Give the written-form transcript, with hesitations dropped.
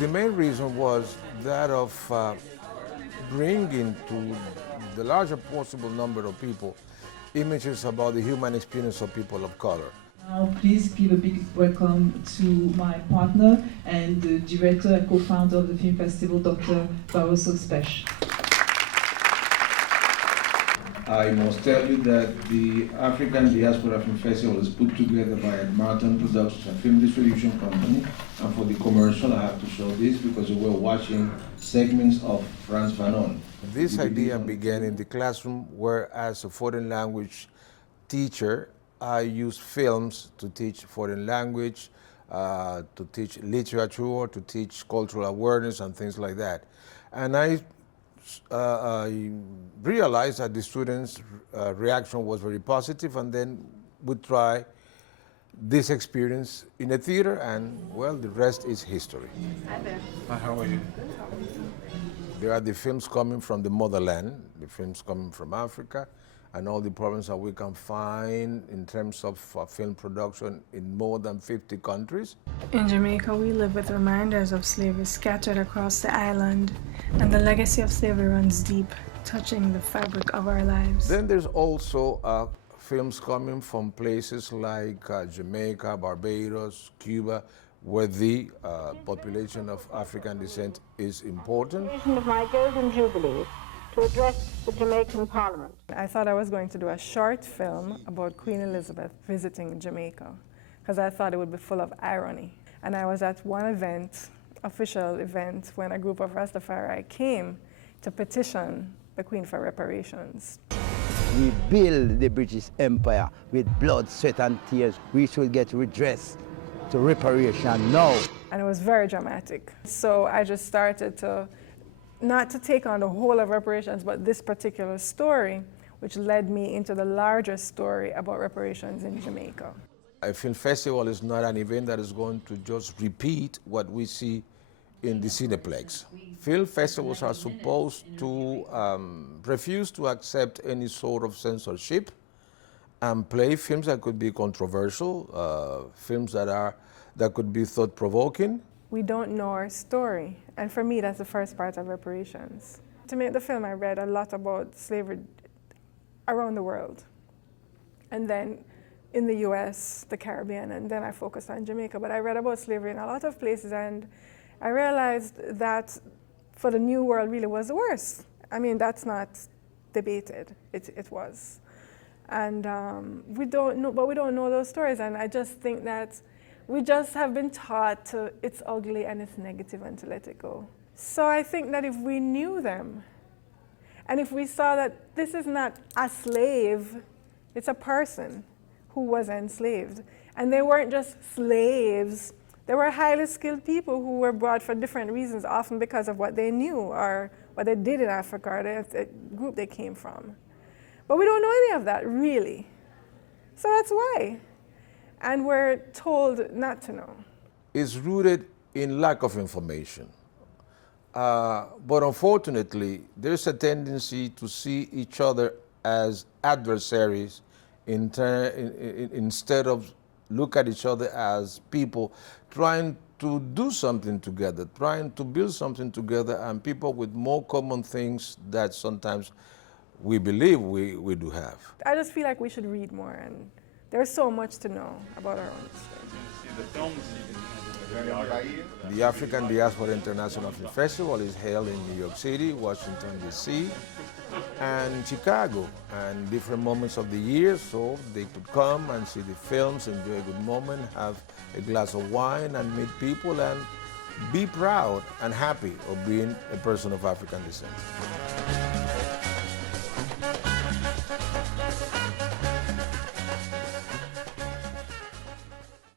The main reason was that of bringing to the larger possible number of people images about the human experience of people of color. Now, please give a big welcome to my partner and the director and co-founder of the film festival, Dr. Barroso Spesh. I must tell you that the African Diaspora Film Festival is put together by Martin Productions, a film distribution company. And for the commercial, I have to show this because we're watching segments of Frantz Fanon. This idea began in the classroom where, as a foreign language teacher, I used films to teach foreign language, to teach literature, to teach cultural awareness and things like that. And I realized that the students' reaction was very positive, and then would try this experience in a theater, and well, the rest is history. Hi there. Hi, how are you? There are the films coming from the motherland, the films coming from Africa, and all the problems that we can find in terms of film production in more than 50 countries. In Jamaica, we live with reminders of slavery scattered across the island, and the legacy of slavery runs deep, touching the fabric of our lives. Then there's also films coming from places like Jamaica, Barbados, Cuba, where the population of African descent is important. Of my Golden Jubilee to address the Jamaican Parliament. I thought I was going to do a short film about Queen Elizabeth visiting Jamaica, because I thought it would be full of irony. And I was at one event, official event, when a group of Rastafari came to petition the Queen for reparations. We build the British Empire with blood, sweat and tears. We should get redress to reparation now. And it was very dramatic. So I just started to not to take on the whole of reparations, but this particular story, which led me into the larger story about reparations in Jamaica. A film festival is not an event that is going to just repeat what we see in the Cineplex. Film festivals are supposed to refuse to accept any sort of censorship and play films that could be controversial, films that could be thought-provoking. We don't know our story, and for me that's the first part of reparations. To make the film, I read a lot about slavery around the world, and then in the US, the Caribbean, and then I focused on Jamaica. But I read about slavery in a lot of places, and I realized that for the New World really was the worst. I mean, that's not debated, it was. And we don't know those stories, and I just think that we just have been taught to, it's ugly and it's negative, and to let it go. So I think that if we knew them, and if we saw that this is not a slave, it's a person who was enslaved. And they weren't just slaves, they were highly skilled people who were brought for different reasons, often because of what they knew or what they did in Africa or the group they came from. But we don't know any of that, really. So that's why. And we're told not to know. It's rooted in lack of information. But unfortunately, there's a tendency to see each other as adversaries instead of look at each other as people trying to do something together, trying to build something together, and people with more common things that sometimes we believe we do have. I just feel like we should read more, and there's so much to know about our own history. The African Diaspora International Film Festival is held in New York City, Washington, D.C., and Chicago, and different moments of the year, so they could come and see the films, enjoy a good moment, have a glass of wine, and meet people, and be proud and happy of being a person of African descent.